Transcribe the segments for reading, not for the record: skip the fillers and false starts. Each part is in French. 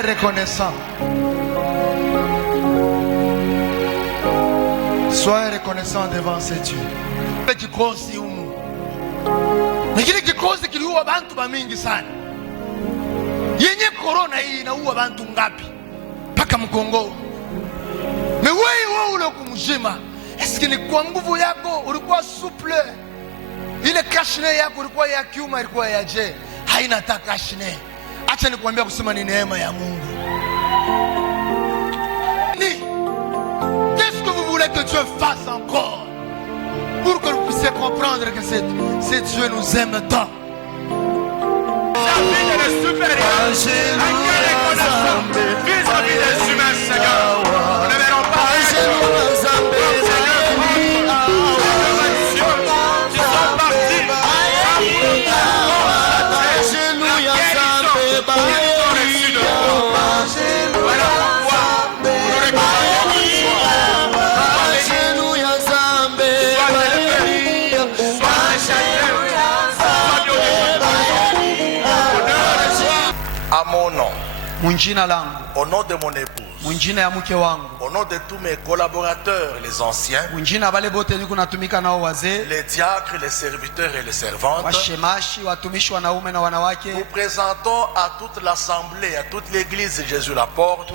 Soyez reconnaissant. Soyez reconnaissant devant ce Dieu. Kikosi humu. Na kile kikosi kiliua bantu bamingi sana. Yenye corona hii inaua bantu ngapi? Paka Mkongo. Wewe ule kumjima. Eski ni kwa nguvu yako ulikuwa souple? Ile kashne yako ulikuwa ya kiuma, ilikuwa ya je? Haina hata kashne. Acha nikwambia kusema ni neema ya Mungu. Qu'est-ce que vous voulez que Dieu fasse encore pour que vous puissiez comprendre que ce Dieu nous aime tant? Vis-à-vis des humains, Seigneur, nous ne verrons pas au nom de mon épouse, au nom de tous mes collaborateurs, les anciens, les diacres, les serviteurs et les servantes, nous présentons à toute l'assemblée, à toute l'église Jésus la porte,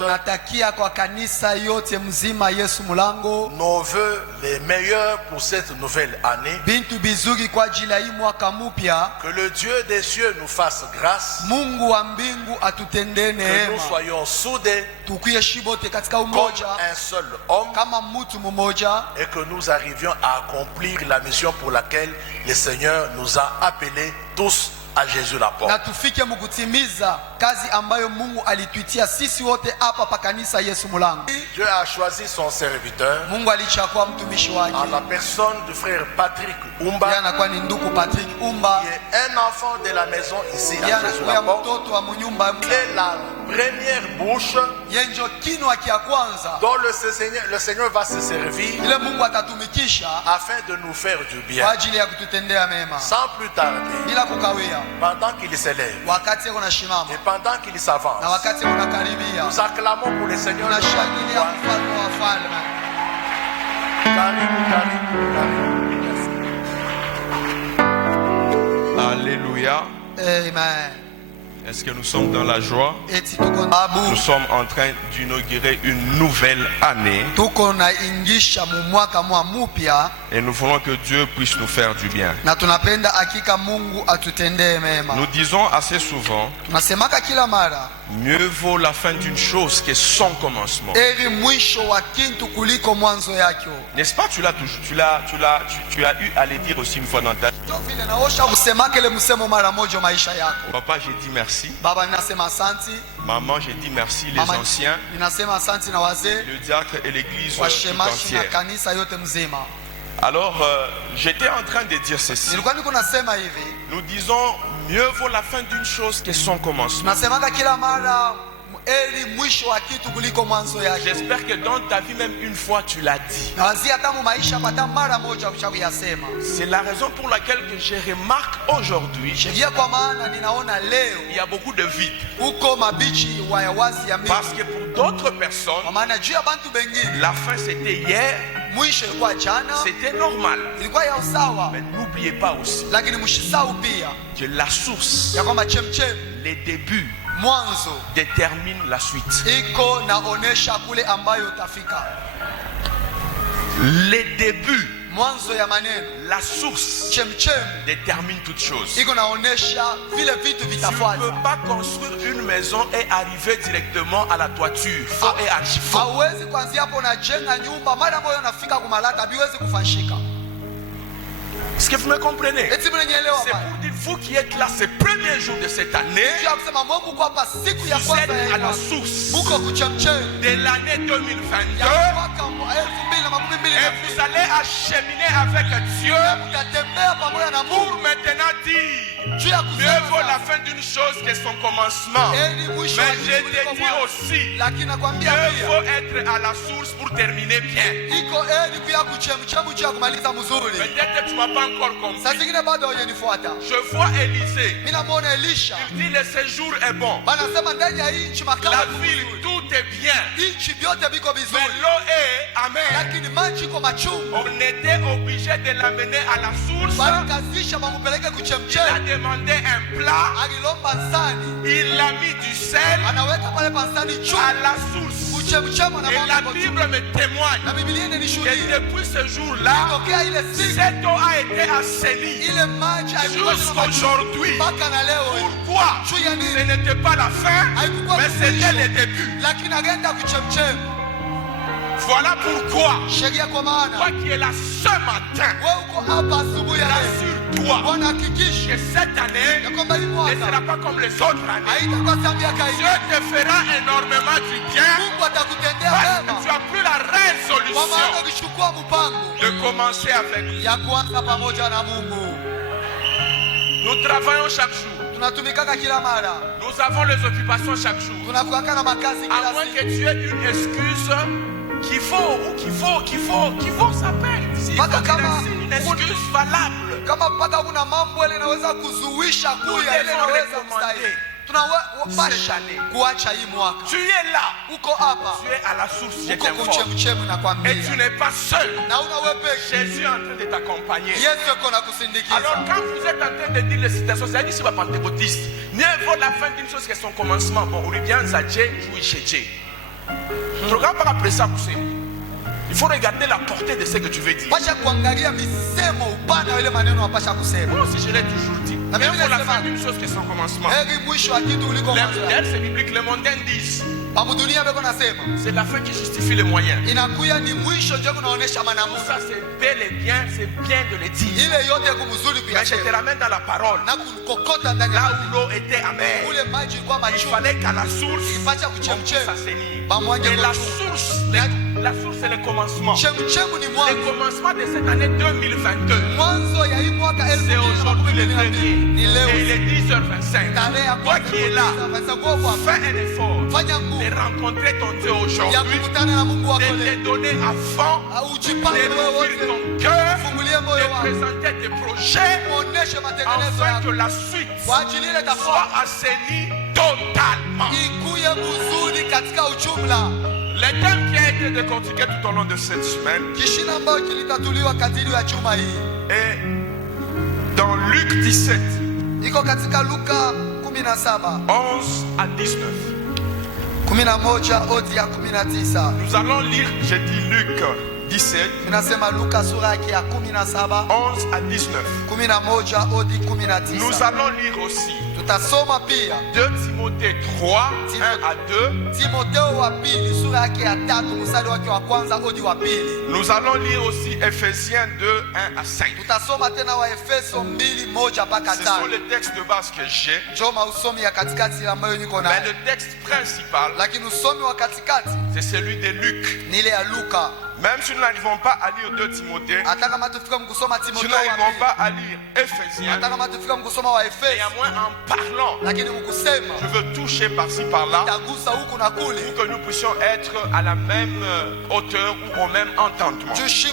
nos vœux les meilleurs pour cette nouvelle année. Que le Dieu des cieux nous fasse grâce, que nous soyons soudés comme un seul homme et que nous arrivions à accomplir la mission pour laquelle le Seigneur nous a appelés tous à Jésus la porte. Dieu a choisi son serviteur en la personne du frère Patrick Umba, qui est un enfant de la maison ici à Jésus la porte, qui est la première bouche dont le Seigneur va se servir afin de nous faire du bien. Sans plus tarder, pendant qu'il s'élève et pendant qu'il s'avance, nous acclamons pour le Seigneur. Alléluia. Amen. Est-ce que nous sommes dans la joie? Nous sommes en train d'inaugurer une nouvelle année. Et nous voulons que Dieu puisse nous faire du bien. Nous disons assez souvent, mieux vaut la fin d'une chose que son commencement. N'est-ce pas? Tu as eu à le dire aussi une fois dans ta vie. Papa, j'ai dit merci. Maman, j'ai dit merci. Les anciens, le diacre et l'église tout entière. Alors, j'étais en train de dire ceci. Nous disons, mieux vaut la fin d'une chose que son commencement. J'espère que dans ta vie, même une fois, tu l'as dit. C'est la raison pour laquelle que je remarque aujourd'hui, il y a beaucoup de vide. Parce que pour d'autres personnes, la fin c'était hier, c'était normal. Mais n'oubliez pas aussi que la source, les débuts, détermine la suite. Les débuts, la source détermine toute chose. Tu ne peux pas construire une maison et arriver directement à la toiture. Faux et archi-faux. Est-ce que vous me comprenez? C'est pour dire, vous qui êtes là ces premiers jours de cette année, vous êtes à la source de l'année 2022 et vous allez acheminer avec Dieu pour maintenant dire Mieux vaut la fin d'une chose que son commencement. Mais je te dis aussi, mieux vaut être à la source pour terminer bien. Peut-être tu ne m'as pas encore compris. Je vois Élisée. Il dit le séjour est bon. La ville, tout est bien. Mais l'eau est amère. On était obligé de l'amener à la source. Il a demandé un plat. Il a mis du sel à la source. Et la Bible me témoigne que depuis ce jour-là, cette eau a été assainie jusqu'aujourd'hui. Pourquoi? Ce n'était pas la fin, mais c'était le début. Voilà pourquoi, toi qui es là ce matin, rassure-toi que cette année ne sera pas comme les autres années. Dieu te fera énormément du bien parce que tu as pris la résolution de commencer avec lui. Nous travaillons chaque jour. Nous avons les occupations chaque jour. À moins que tu aies une excuse qu'il faut s'appeler. Si une excuse valable. Tu es là. Tu es à la source. Je t'informe. Et tu n'es pas seul. Jésus est en train de t'accompagner. Alors quand vous êtes en train de dire les citations, c'est-à-dire que c'est pas pentecôtiste. Mieux vaut la fin d'une chose que son commencement. Bon, on lui vient à Dieu, jouer chez Dieu. Tu ne regardes pas après ça pousser. Il faut regarder la portée de ce que tu veux dire. Moi aussi je l'ai toujours dit. Mais il faut la fin d'une chose que son commencement. Les textes bibliques, les mondains disent c'est la fin qui justifie les moyens. Ça c'est bel et bien, c'est bien de le dire. Mais je te ramène dans la parole. Là où l'eau était amère, il fallait qu'à la source on puisse s'assainir. Et la source c'est le commencement. Le commencement de cette année 2022. C'est aujourd'hui le dernier. Et il est 10h25. Toi qui es là, fais un effort de rencontrer ton Dieu aujourd'hui, de te donner à fond, d'ouvrir ton cœur, de présenter tes projets, afin que la suite soit assainie totalement. Le thème qui a été décortiqué tout au long de cette semaine est dans Luc 17, 11 à 19. Nous allons lire, j'ai dit Luc 17, 11 à 19. Nous allons lire aussi 2 Timothée 3, 1 à 2. Nous allons lire aussi Ephésiens 2, 1 à 5. Ce sont les textes de base que j'ai. Mais le texte principal, c'est celui de Luc. Même si nous n'arrivons pas à lire 2 Timothée, si nous n'arrivons pas à lire Ephésiens, néanmoins en parlant, je veux toucher par-ci par-là pour que nous puissions être à la même hauteur ou au même entendement. Est-ce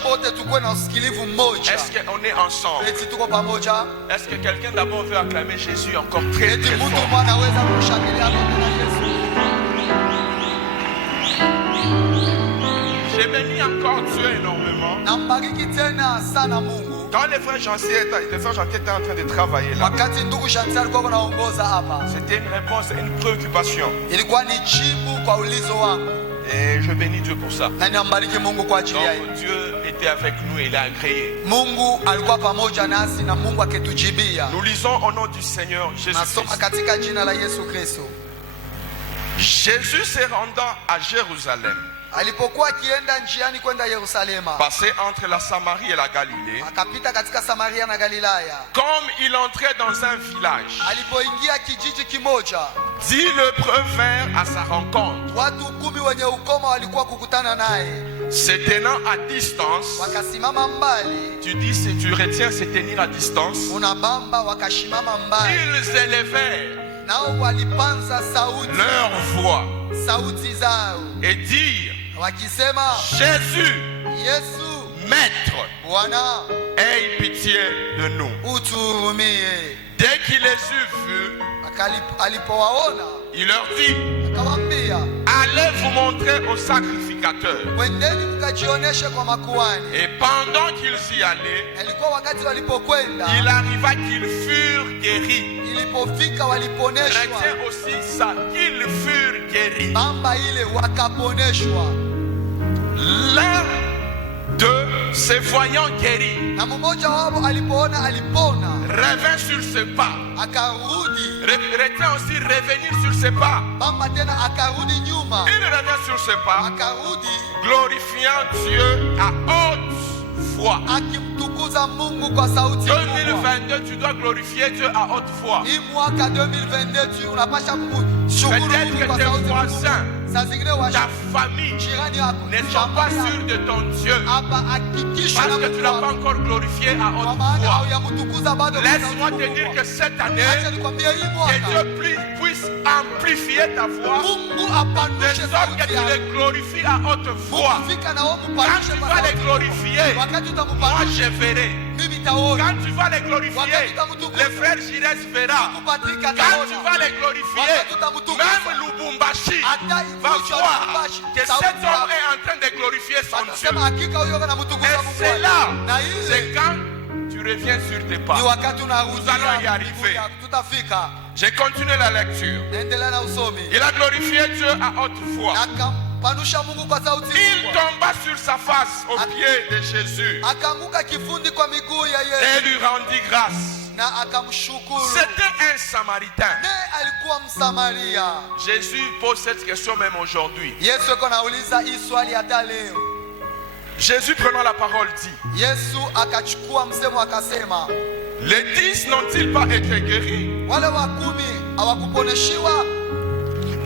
qu'on est ensemble? Est-ce que quelqu'un d'abord veut acclamer Jésus encore très très fort? J'ai béni encore Dieu énormément. Quand les frères Jantier étaient en train de travailler là, c'était une réponse à une préoccupation. Et je bénis Dieu pour ça. Donc Dieu était avec nous et il a créé. Nous lisons au nom du Seigneur Jésus-Christ. Jésus se rendant à Jérusalem, passé entre la Samarie et la Galilée, comme il entrait dans un village, 10 lépreux vinrent à sa rencontre. se tenant à distance. Tu dis, si tu retiens se tenir à distance. Ils élevèrent leur voix et dirent, Jésus, Maître, aie pitié de nous. Dès qu'il les eut vus, il leur dit, allez vous montrer au sacrificateur. Et pendant qu'ils y allaient, il arriva qu'ils furent guéris. Retiens aussi ça, qu'ils furent guéris. L'un de ces voyants guéris revint sur ses pas. Retiens aussi revenir sur ses pas. Il revint sur ses pas, glorifiant Dieu à haute voix. 2022, tu dois glorifier Dieu à haute voix. Peut-être que tes voisins, ta famille ne sont pas sûrs de ton Dieu parce que tu n'as pas encore glorifié à haute voix. Laisse-moi te dire que cette année, que Dieu puisse amplifier ta voix de sorte que tu les glorifies à haute voix. Quand tu vas les glorifier, moi je verrai. Quand tu vas les glorifier, le frère Jires verra. Quand tu vas les glorifier, même Lubumbashi va voir que cet homme est en train de glorifier son Dieu. Et c'est là, c'est quand tu reviens sur tes pas. Nous allons y arriver. J'ai continué la lecture. Il a glorifié Dieu à haute voix. Il tomba sur sa face aux pieds de Jésus et lui rendit grâce. C'était un Samaritain. Jésus pose cette question même aujourd'hui. Jésus prenant la parole dit, les 10 n'ont-ils pas été guéris?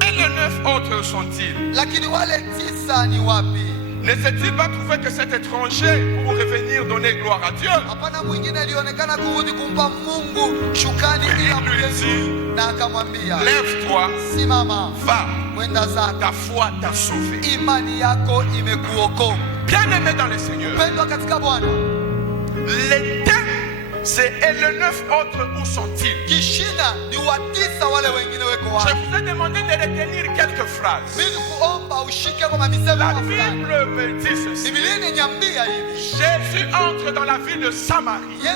Et les 9 autres sont-ils? Ne s'est-il pas trouvé que cet étranger pour revenir donner gloire à Dieu? Il lui dit, lève-toi, va, ta foi t'a sauvé. Bien aimé dans le Seigneur, les 10 et les 9 autres, où sont-ils? Je vous ai demandé de retenir quelques phrases. La Bible me dit ceci. Jésus entre dans la ville de Samarie. Et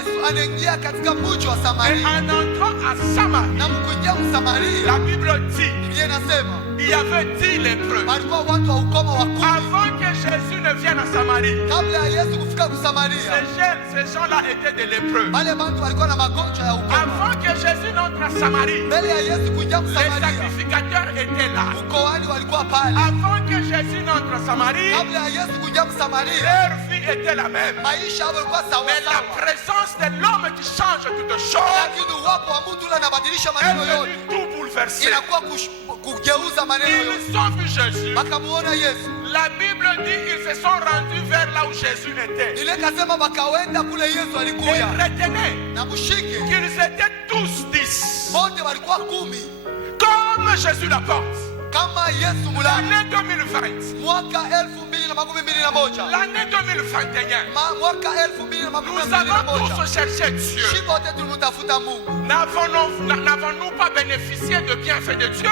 en entrant à Samarie, la Bible dit, il y avait 10 lépreux. Avant que Jésus ne vienne à Samarie, ces gens-là étaient des lépreux. Avant que Jésus n'entre à Samarie, les sacrificateurs étaient là. Avant que Jésus n'entre à Samarie, leur vie était la même. Mais la présence de l'homme qui change toutes choses est venue tout bouleverser. Ils ont vu Jésus. La Bible dit qu'ils se sont rendus vers là où Jésus était. Ils retenaient qu'ils étaient tous 10. Comme Jésus l'apporte. L'année 2020. L'année 2021. Nous avons tous cherché Dieu. N'avons-nous pas bénéficié de bienfaits de Dieu?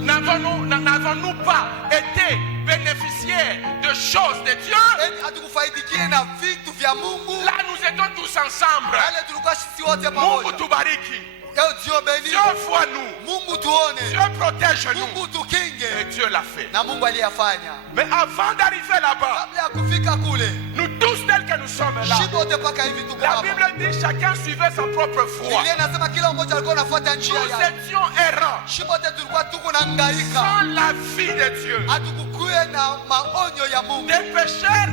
N'avons-nous pas été bénéficiaires de choses de Dieu? Là nous étions tous ensemble. Mungu tubariki. Dieu voit nous. Dieu protège nous. Et Dieu l'a fait. Mais avant d'arriver là-bas, nous tous tels que nous sommes là, la Bible dit chacun suivait sa propre foi. Nous étions errants sans la vie de Dieu. Des pécheurs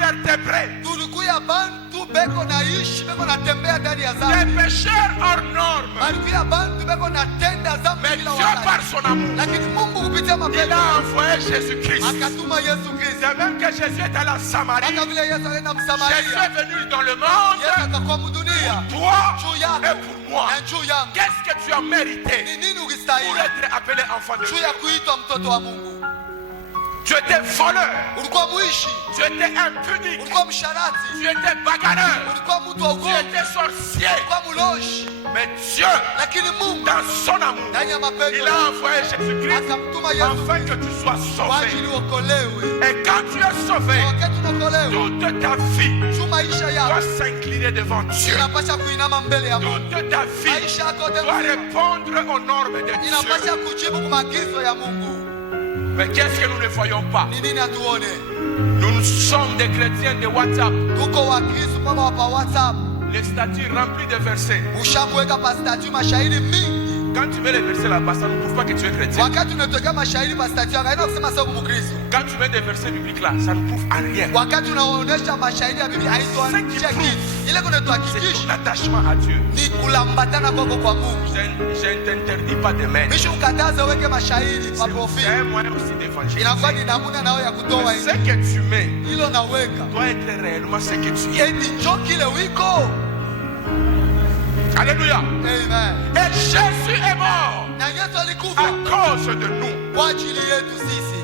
invertébrés. Tulikuya bantu beko naishi beko natembea ndani ya Des dhambi. pécheurs hors normes. Balikuya bantu beko natenda dhambi Mais kila Dieu, wakati. par son amour, Lakini Mungu kupitia il mapendo a envoyé Jésus-Christ. akatuma Yesu Kristo. C'est même que Jésus est à la Samarie. Hata vile Yesu alienda Jésus Msamaria, est venu dans le monde Yesu akakuwa mdunia toi juu et yako pour moi. na juu yangu. Qu'est-ce que tu as mérité Ni nini pour ukistahili être appelé enfant de juu Dieu? ya kuitwa mtoto wa Mungu? Tu étais voleur, Ulikuwa mwishi, tu étais impunique, ulikuwa msharati, tu étais bagarreur, ulikuwa mtu wa tu ugomvi, étais sorcier. ulikuwa mloshi. Mais Dieu, Lakini Mungu dans son amour, ndani ya mapendo il a envoyé Jésus-Christ akamtuma Yesu afin que tu sois kwa sauvé. ajili uokolewe. Et quand tu es sauvé, Na wakati unaokolewa, toute ta vie juu maisha yako doit s'incliner devant Dieu. inapasha kuinama mbele ya Mungu. Toute ta vie Maisha yako yote doit mzima répondre aux normes de Dieu. inapasha kujibu kwa maagizo ya Mungu. Mais qu'est-ce que nous ne voyons pas? Ni nini hatuone? Nous sommes des chrétiens de WhatsApp. Tuko Wakristo kama wapa WhatsApp, Les statuts remplis de versets. ushakuweka pa statut mashahidi mingi. Quand tu mets les versets là-bas, ça ne prouve pas que tu es chrétien. Wakati unatokea mashahidi pa statut yako, haina kusema sio Mkristo. Quand tu mets des versets bibliques là, ça ne prouve à rien. Wakati unaonesha mashahidi ya Biblia haitoanisha kitu. Ile C'est ton kunatuhakikisha attachement à Dieu. ni kulambatana kwako kwa Mungu. Je ne t'interdis pas de mettre. Mishi ukataze uweke mashahidi pa C'est un profili. moyen aussi d'évangéliser. Inakuwa ni namuna nayo ya kutoa Mais ce injili. que tu mets Hilo naweka. doit être réellement ce que tu es. Eti njo kile wiko. Alléluia. Amen. Et Jésus est mort Na Yesu à alikufa cause de nous. kwa ajili yetu sisi.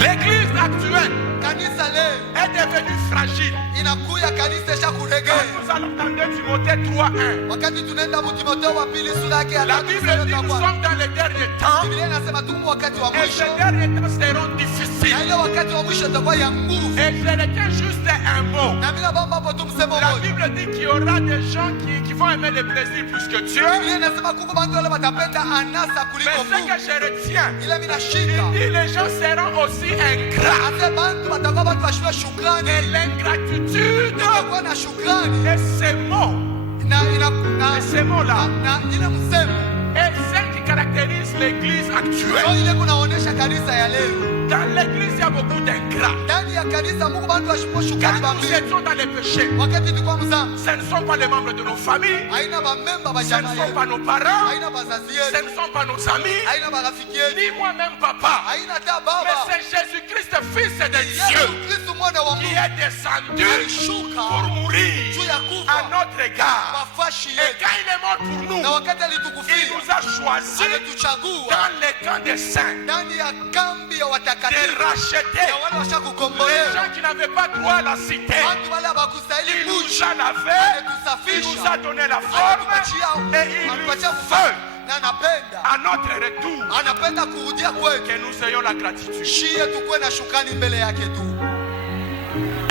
L'église actuelle Kanisa leo est devenue fragile. inakuya kanisa isha Quand kuregea. nous allons dans 2 Timothée 3:1, Wakati tunaenda Timotheo wa pili sura yake ya la 3 Bible mstari dit wa nous kwanza. sommes dans les derniers temps Biblia inasema tuko wakati wa et mwisho. ces derniers temps seront Na difficiles. ile wakati wa mwisho itakuwa ya nguvu. Et je retiens juste un mot. Na mimi naomba hapo tu msemo La mmoja. Bible dit qu'il y aura des gens qui vont aimer le plaisir plus que Dieu. Biblia inasema kuko bantu wale watapenda anasa Mais kuliko ce Mungu. que je retiens, Ila mimi il nashika. dit les gens seront aussi ingrats. Ase bantu watakuwa bantu washiwe shukrani. Et l'ingratitude Utakuwa na shukrani. et ces mots, et ces mots-là, na ile msemo est celle qui caractérise l'église ndio actuelle. ile kunaonesha kanisa ya leo. Dans l'église, il y a beaucoup d'ingrats. Ndani ya kanisa Mungu bantu washiwe shukrani Quand nous bambili. étions dans les péchés, Wakati tulikuwa mzambi, ce ne sont pas les membres de nos familles, haina bamemba ba ce ne jamaa sont yetu. pas nos parents, Haina bazazi ce yetu. ne sont pas nos amis, Haina marafiki yetu. ni moi-même papa. Haina hata Mais baba. c'est Jésus-Christ, Fils de Yesu Dieu, Kristo mwana wa qui Mungu est descendu alishuka pour mourir juu ya à kufa notre égard. mafashi Et yetu. quand il est mort pour nous, Na wakati il alitukufia nous a choisis alituchagua dans les camps des saints, ndani ya kambi ya de watakatifu racheter na wale les washakukombolewa. gens qui n'avaient pas droit à la cité. Watu wale hawakustahili Il nous kuishi. a lavé, il nous a donné la forme et il Alitupatia veut mfano na anapenda à notre retour anapenda kurudia kwetu. que nous ayons la gratitude. Shie tukuwe na shukrani mbele yake tu.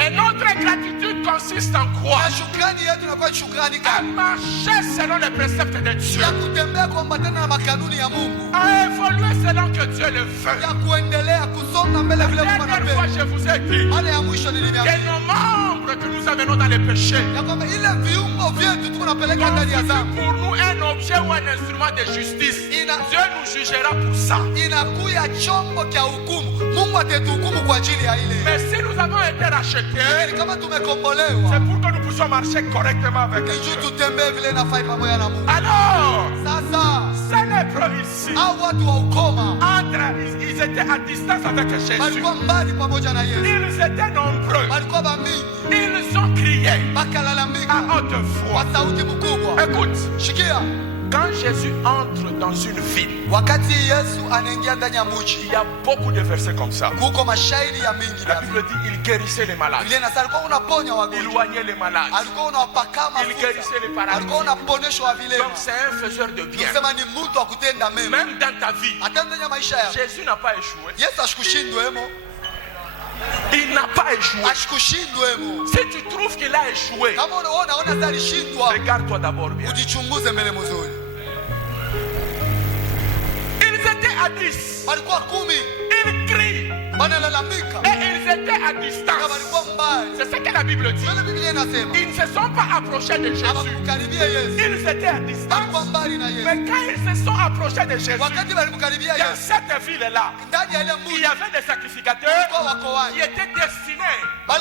Et notre gratitude consiste en quoi? Na shukrani yetu inakuwa shukrani À kama marcher selon les préceptes de Dieu, ya kutembea kuambatana na makanuni ya Mungu, à évoluer selon que Dieu le veut. ya kuendelea kusonga mbele vile La Mungu dernière fois, anapenda. je vous ai dit Mara ya mwisho que niliambia nos membres que nous amenons dans les péchés ya kwamba ile viungo vyetu tuko napeleka ndani ya constituent dhambi pour nous un objet ou un instrument de justice. Dieu nous jugera pour ça. inakuya chombo cha hukumu. Mungu atatuhukumu kwa ajili ya ile. Mais si nous avons été rachetés, Lakini kama c'est tumekombolewa, pour que nous puissions marcher correctement avec ni Dieu. juu tutembee vile nafai pamoja na Mungu. Alors, Sasa ces lépreux ici, hao watu wa ukoma ils étaient à distance avec Jésus. walikuwa mbali pamoja na Yesu, Ils étaient nombreux. walikuwa bamingi, Ils ont crié bakalalamika à haute kwa voix. sauti mkubwa. Écoute, Shikia, quand Jésus entre dans une ville, wakati Yesu anaingia ndani ya mji, il y a beaucoup de versets comme ça. kuko mashairi ya mingi. La Bible dit il guérissait les malades, Biblia inasema alikuwa unaponya il wagonjwa, loignait les malades. alikuwa unawapaka Il mafuta, guérissait les alikuwa paralytiques. unaponeshwa vilema. Donc c'est un faiseur de bien. Kusema ni mtu wa kutenda mema. Même dans ta vie, Hata ndani ya maisha yako Jésus n'a pas échoué. Yesu ashikushindwemo, Il n'a pas échoué. ashikushindwemo. Si tu trouves qu'il a échoué, Kama unaona sasa alishindwa, regarde-toi d'abord bien. ujichunguze mbele mzuri. Ils étaient à 10. Walikuwa 10, Ils crient. Et ils étaient à distance. C'est ce que la Bible dit. Ils ne se sont pas approchés de Jésus. Ils étaient à distance. Mais quand ils se sont approchés de Jésus, dans cette ville-là, il y avait des sacrificateurs qui étaient destinés à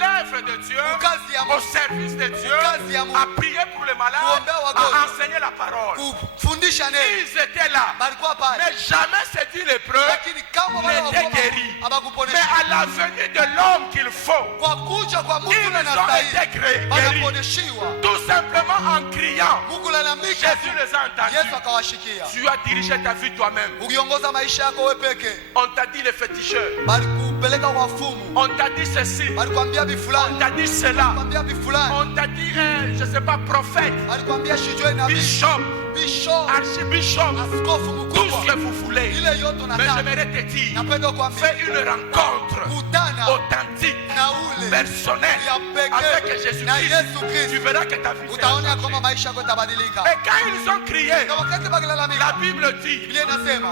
l'œuvre de Dieu, au service de Dieu, à prier pour les malades, à enseigner la parole. Ils étaient là. Mais jamais ces 10 lépreux n'étaient guéris. Mais à la venue de l'homme qu'il faut, ils ont été guéris. Tout simplement en criant. Jésus les a entendus. Tu as dirigé ta vie toi-même. On t'a dit les féticheurs. On t'a dit ceci. On t'a dit cela. On t'a dit, je ne sais pas, prophète, bishop, archbishop, tout ce que vous voulez. Mais j'aimerais te dire, fais une rencontre authentique, personnelle avec Jésus-Christ. Tu verras que ta vie sera changée. Et quand ils ont crié, la Bible dit,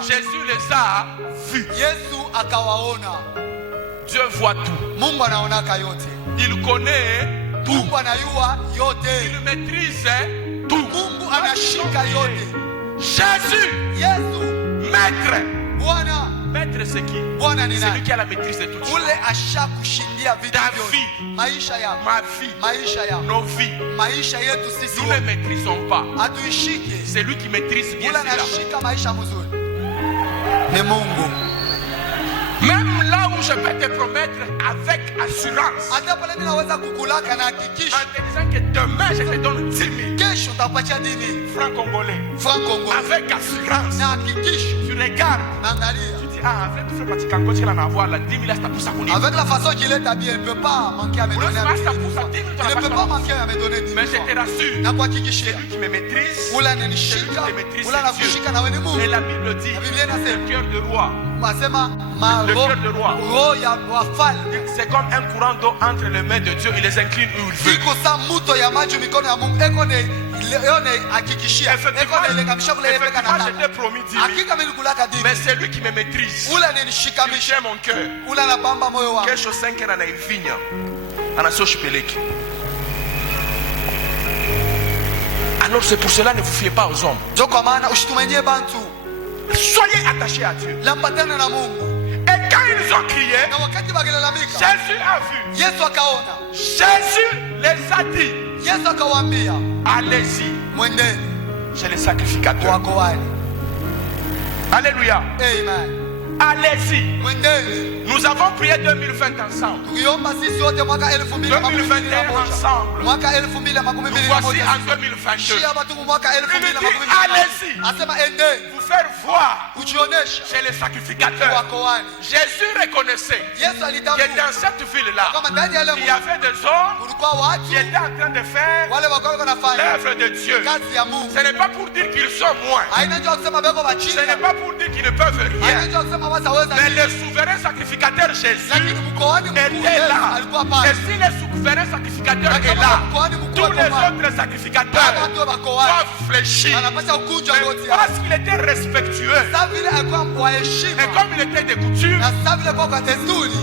Jésus les a vus. Dieu voit tout. Il connaît tout. Il maîtrise tout. Jésus, maître. Maître c'est qui? C'est lui qui a la maîtrise de tout. Ta vie, ma vie, nos vies, nous ne maîtrisons pas. C'est lui qui maîtrise bien cela. Même là où je peux te promettre avec assurance, en te disant que demain je te donne 10 000 francs congolais, avec assurance, tu regardes, tu dis, avec tout ce petit kango qu'il en a avoir, la 10 000 c'est pour ça qu'on y. Avec la façon qu'il est habillé, il ne peut pas manquer à me donner 10 000. Il ne peut pas manquer à me donner 10 000. Mais je te rassure, c'est lui qui me maîtrise, c'est lui qui te maîtrise, c'est Dieu. Et la Bible dit, le cœur de roi. Le cœur de roi, c'est comme un courant d'eau entre les mains de Dieu. Il les incline où il veut. Effectivement, je t'ai promis 10 000. Mais c'est lui qui me maîtrise. Il tient mon cœur. Kesho 5 ans anaivinya anasoshipeleki. Alors c'est pour cela, ne vous fiez pas aux hommes. Soyez attachés à Dieu. Et quand ils ont crié, Jésus a vu. Jésus les a dit, allez-y chez les sacrificateurs. Alléluia. Amen. Allez-y. Nous avons prié 2020 ensemble. 2021 ensemble. Nous voici en 2022. Il dit allez-y. Vous faire voir chez les sacrificateurs. Jésus reconnaissait que dans cette ville-là, il y avait des hommes qui étaient en train de faire l'œuvre de Dieu. Ce n'est pas pour dire qu'ils sont moins. Ce n'est pas pour dire qu'ils ne peuvent rien. Mais le souverain sacrificateur Jésus était là. Et si le souverain sacrificateur est là, tous les autres sacrificateurs doivent fléchir. Mais parce qu'il était respectueux et comme il était de coutume,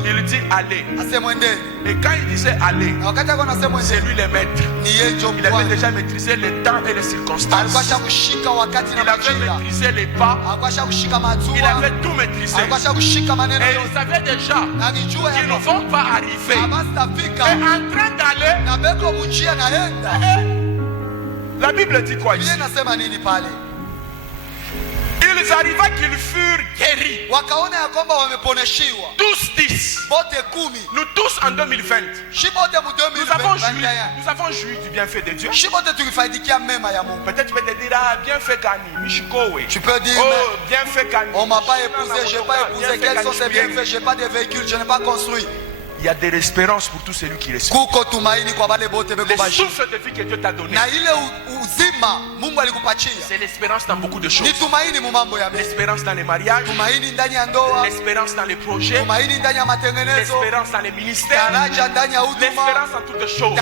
il dit allez. Et quand il disait allez, c'est lui le maître. Il avait déjà maîtrisé les temps et les circonstances. Il avait maîtrisé les pas. Il avait tout maîtrisé. Et ils savaient déjà qu'ils ne vont pas arriver. Et en train d'aller, la Bible dit quoi ici? Ils arrivaient qu'ils furent guéris. Tous 10. Nous tous en 2020. Nous avons joui du bienfait de Dieu. Peut-être tu peux te dire, ah, bienfait Kani. Tu peux dire, oh, bienfait Kani. On ne m'a pas épousé, je n'ai pas épousé. Quels sont ces bienfaits? Je n'ai pas de véhicule, je n'ai pas construit. Il y a de l'espérance pour tout celui qui respire. Le souffle de vie que Dieu t'a donné, c'est l'espérance dans beaucoup de choses. L'espérance dans les mariages, l'espérance dans les projets, l'espérance dans les ministères, l'espérance dans toutes choses.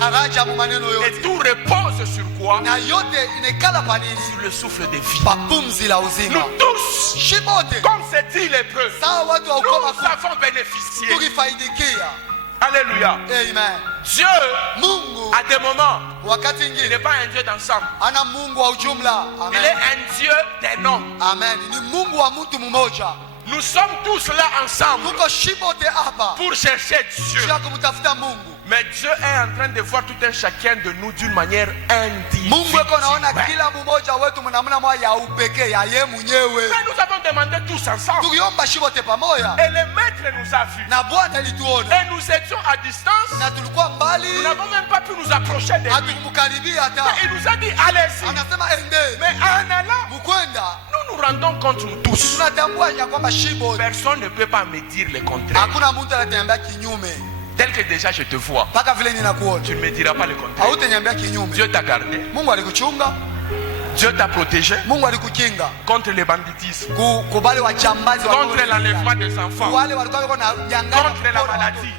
Et tout repose repose sur quoi? Na yote inekala panini? Sur le souffle de vie. Papumzi la uzima. Nous tous, Shibote, comme c'est dit l'hébreu, sawa watu wa ukoma nous avons bénéficié. tukifaidikia. Alléluia. Amen. Dieu, Mungu à des moments, wakati il ingine n'est pas un Dieu d'ensemble. ana Mungu wa ujumla. Il Amen. est un Dieu des noms. Amen. Ni Mungu wa mtu mmoja. Nous sommes tous là ensemble Tuko shibote hapa pour chercher Dieu. ya kumtafuta Mungu. Mais Dieu est en train de voir tout un chacun de nous d'une manière Mungu eko naona individuelle. kila mmoja wetu mnamna moja ya upekee ya yeye mwenyewe. Mais nous avons demandé tous ensemble. Tukiomba shibote pamoja Et le maître nous a vus. na Bwana alituona Et nous étions à distance. na tulikuwa mbali, Nous n'avons même pas pu nous approcher de lui. hatukumkaribia hata. Mais il nous a dit, allez-y. Anasema ende. Mais en allant, Mkwenda nous nous rendons compte nous tous. tunatambua ya kwamba shibote Personne ne peut pas me dire le contraire. hakuna mtu anatembea kinyume. Tel que déjà je te vois, Mpaka vile ninakuona tu ne me diras pas le contraire. hautaniambia kinyume. Dieu t'a gardé. Mungu alikuchunga, Dieu t'a protégé Mungu alikukinga contre le banditisme, kubali wajambazi contre l'enlèvement des enfants, wale walikuwa wako na jangala contre la maladie.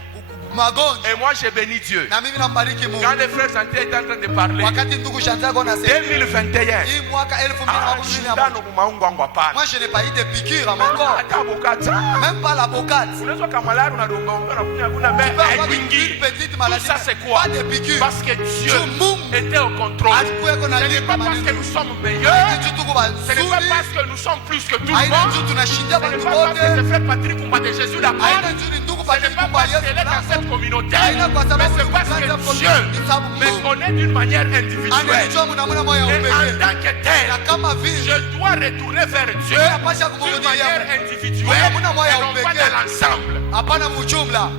magonjwa. Et moi j'ai béni Dieu. Na mimi nambariki Mungu. Quand les frères Santé étaient en train de parler, Wakati ndugu Chantal kona sema 2021, hii mwaka 2021 shindano kumaungu hapana. moi je n'ai pas eu de piqûre à mon corps, Hata bokata. même pas la bocate. Unaweza kama malari unadonga unakunya kuna Tu peux mbele avoir une haikuingi. petite Tout maladie, ça c'est quoi? pas de piqûre. Parce que Dieu Juu Mungu était au contrôle. alikuweko na Ce n'est lipa pas parce que maneno. nous sommes Haina meilleurs. juu tuko Ce n'est pas wazuri, parce que nous sommes plus que tout le haina monde. juu tunashindia Ce n'est watu pas parce que wote, c'est frère Patrick Kumba de Jésus la haina parole. juu ni ndugu Ce n'est Patrick pas Kumba parce Yesu qu'elle est dans Kristo. cette communauté. Haina kwa Mais sababu c'est ni parce mkazi wa que Dieu community, ni sababu me Mungu connaît d'une manière individuelle. ananijua mnamna moja ya Et en upekee. tant que Na tel, kama vile je dois retourner vers Dieu napasha d'une kumrudia manière Mungu. individuelle Hakuna moyo et non pas upekee. dans l'ensemble. Hapana mujumla.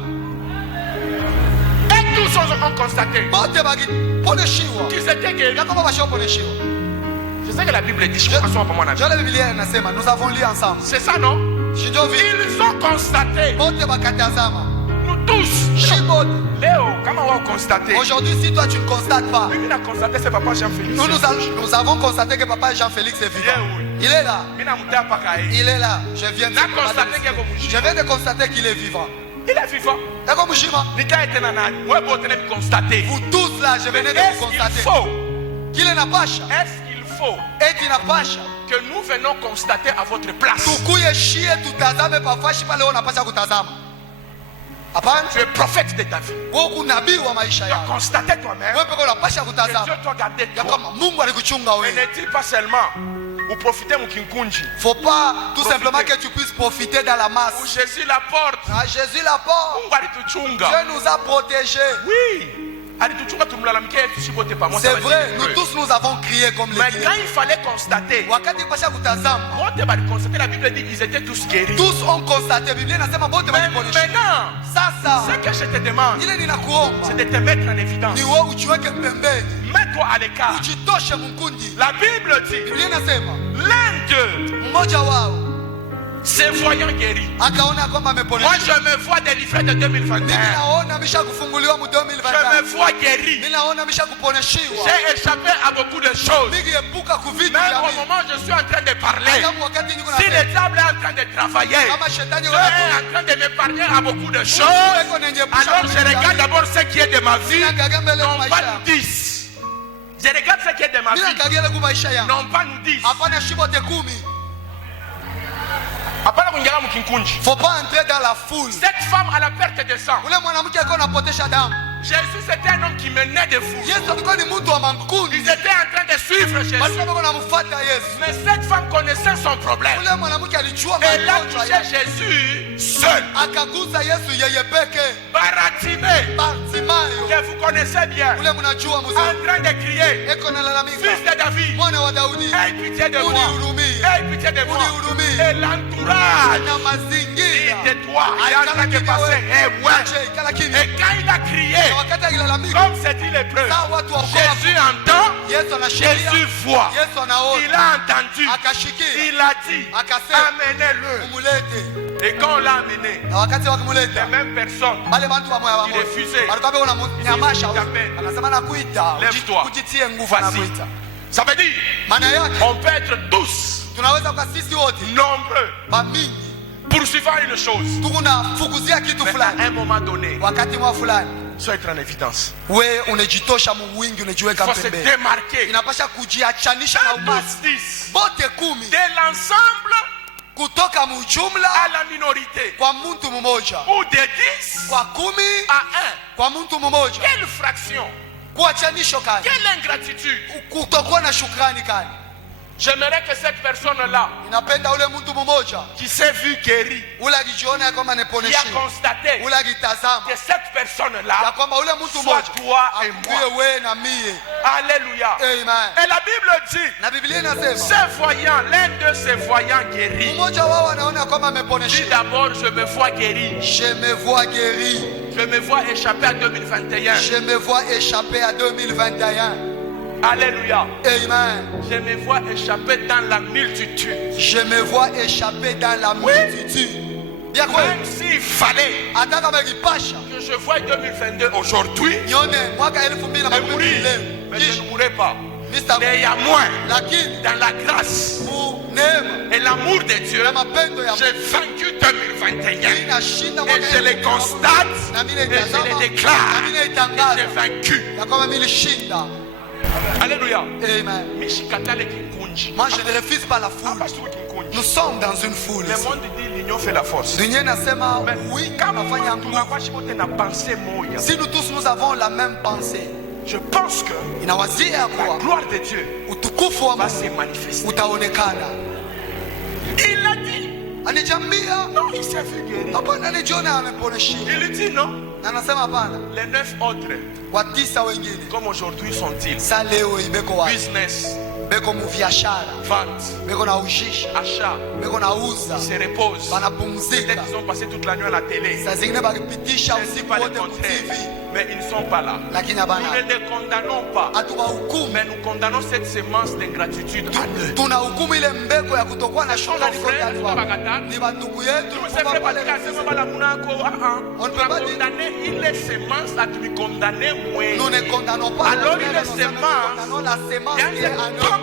Et tous ont constaté Bote bakiponeshiwa. qu'ils étaient guéris. Na kama bashaponeshiwa. C'est ça que la Bible dit. Je crois qu'on pas mon avis. Ndio la Biblia inasema, nous avons lu ensemble. C'est ça, non? Shinjo vile. Ils ont constaté. Bote bakatazama. Nous tous. Shibote. Léo, comment on a constaté? Aujourd'hui, si toi tu ne constates pas, Lui, il a constaté, c'est papa Jean-Félix. nous avons constaté que papa Jean-Félix est vivant. Il est là. Il est là. Je viens de constater qu'il est vivant. Il est vivant. Vous tous là, je venais de vous constater qu'il est na pasha. Est-ce qu'il faut Eti na pasha. que nous venons constater à votre place? Tukuye shie tutazame pafashi pale unapasha kutazama. Hapana. Tu es prophète de ta vie. Wewe unabii wa maisha Tu as yako. constaté toi-même Wewe pekee unapasha que kutazama. Dieu t'a gardé Ya toi. kama Mungu alikuchunga Mais wewe. n'est-il pas seulement pour profiter mon kinkunji? Faut pas tout Profiter. simplement que tu puisses profiter dans la Où masse. Jésus la porte. Ah, Jésus la porte. Mungu alituchunga. Dieu nous a protégés. Oui. Alituchunga tumlalamike tusipote pamoja. C'est vrai, nous tous nous avons crié comme les Mais Guinéens. quand il fallait constater, Wakati pasha kutazama, wote baliconstater, la Bible dit qu'ils étaient tous guéris. tous ont constaté, Biblia inasema bote Mais waliponesha. maintenant, Sasa, ce que je te demande, ile ninakuomba c'est de te mettre en évidence. ni wewe ujiweke pembeni, Mets-toi à l'écart. ujitoshe mkundi. La Bible dit, Biblia inasema l'un d'eux, mmoja wao se voyant guéri. akaona kwamba Moi, ameponesha. je me vois délivré de Mimi 2021. naona ameshakufunguliwa mu Je 2021. me vois guéri. Mimi naona ameshakuponeshiwa. J'ai échappé à beaucoup de choses. Mimi epuka kuvitu Même vya au mimi. moment où je suis en train de parler, Hata wakati niko si na le diable est en train de travailler, kama shetani Dieu wala est en train de m'épargner à beaucoup de choses. eko nenjepusha Alors je regarde d'abord ce qui est de ma vie, Ninaangalia mbele non kwa pas maisha. nous 10. Je regarde ce qui est de ma Mimi vie, naangalia kwa maisha yangu. non pas nous 10. Hapana shibote 10. Hapana kuingia mkinkunji. Faut pas entrer dans la foule. Cette femme à la perte de sang, Ule mwanamke alikuwa anapotesha damu. Jésus c'était un homme qui menait des fous. Yesu alikuwa ni mtu wa makundi. Ils étaient en train de suivre Jésus. Walikuwa wanamfuata Yesu. Mais cette femme connaissait son problème. Ule mwanamke alijua Elle a magonjwa touché yake. Jésus seul. Akagusa Yesu yeye peke. Baratimé, Bartimayo. que vous connaissez bien, Ule mnajua en mzuri. train de crier, Eko nalalamika. fils de David, Mwana wa Daudi. aie pitié de moi, Unihurumie. aie pitié de moi. Unihurumie. Et l'entourage Na mazingira. de toi, il est en train de passer. Eh ouais. Ache, ikala kimya. Et quand il a crié, Na wakati akilalamika. comme c'est dit l'hébreu, Sawa watu wa ukoma. Jésus entend, Yesu anashikia. Jésus voit. Yesu anaona. Il a entendu, Akashikia. il a dit, Akasema. amenez-le. Umulete. Et quand on l'a amené, Na wakati les wakimuleta. mêmes personnes, Wale bantu wa moyo wa il moyo. refusait. Walikuwa beko wanamnyamasha. Amen. Anasema nakuita. Lève-toi. Kujitie nguvu Voici. anakuita. Ça veut dire, Maana yake on peut être tous tunaweza kwa sisi wote nombreux bamingi poursuivant une chose. tunafukuzia kitu Mais fulani à un moment donné, wakati mwa fulani Soit être en évidence. We unajitosha muwingi unajiweka Il faut se pembeni. démarquer. Inapasha kujiachanisha na umati. 10 Bote 10 de l'ensemble kutoka mujumla à la minorité. kwa mtu mmoja. Ou de 10 Kwa 10 à 1. kwa mtu mmoja. Quelle fraction? Kuachanisho kani? Quelle ingratitude? Kutokuwa na shukrani kani? J'aimerais que cette personne-là, Inapenda ule mtu mmoja qui s'est vu guéri, ule ajiona kama qui a neponeshi. constaté Ule ajitazama que cette ya personne-là kwamba ule mtu soit mmoja toi et moi. akuwe wewe na mie. Alléluia. Amen. Et la Bible dit, Na Biblia inasema ces voyants, l'un de ces voyants guéris, mmoja wao anaona kama dit ameponeshi. d'abord, je me vois guéri. Je me vois guéri. Je me vois échapper à 2021. Je me vois échapper à 2021. Alléluia. Amen. Je me vois échapper dans la multitude. Je me vois échapper dans la multitude. Bien quoi? Même s'il fallait Hata kama ikipasha que je voie 2022 aujourd'hui, nione mwaka 2022 et mourir, mais je ne mourrai pas. Mr. Mais il y a moins Lakini dans la grâce mu neema et l'amour de Dieu. na mapendo ya J'ai vaincu 2021 inashinda et mwaka je les constate na mimi et je naitazama les déclare. na mimi Et naitangaza j'ai vaincu. ya kwamba mimi nilishinda. Alléluia. Amen. Mishikatale kinkunji. Moi je ne refuse pas la foule. Hapa sio kinkunji. Nous sommes dans une foule. Le monde dit l'union fait la force. Dunia inasema Mais oui, kama tunafanya nguvu. tunawashi wote na pensée moja. Si nous tous nous avons la même pensée, Je pense que inawazia ya la kuwa gloire de Dieu utukufu wa va Mungu se manifester. utaonekana. Il a dit, Anijambia non, il s'est vu guérir. hapana, anijiona ameponesha. Il dit non. Na anasema hapana, Les 9 autres, watisa wengine comme aujourd'hui sont-ils, sa leo ibeko wapi? business, Beko mubiashara, vente, beko na ujisha, achat, beko na uza, ils se reposent. banapumzika. Peut-être qu'ils ont passé toute la nuit à la télé. Saa zingine bakipitisha C'est usiku pas le wote ku contraire. TV, Mais ils ne sont pas là. lakini Nous hapana, ne les condamnons pas. hatuwahukumu. Mais nous condamnons cette semence d'ingratitude à eux. Tunahukumu ile mbeko ya kutokuwa na shukrani kwa frères, watu. Ni bandugu yetu, Nous, c'est vrai, kuwa parce pale qu'à ce moment-là, On on ne doit peut pas dire- condamner, il est semence à lui condamner moins. nous ne condamnons pas. Alors la il frère, est nous semence. condamnons la semence Il y a qui est en nous.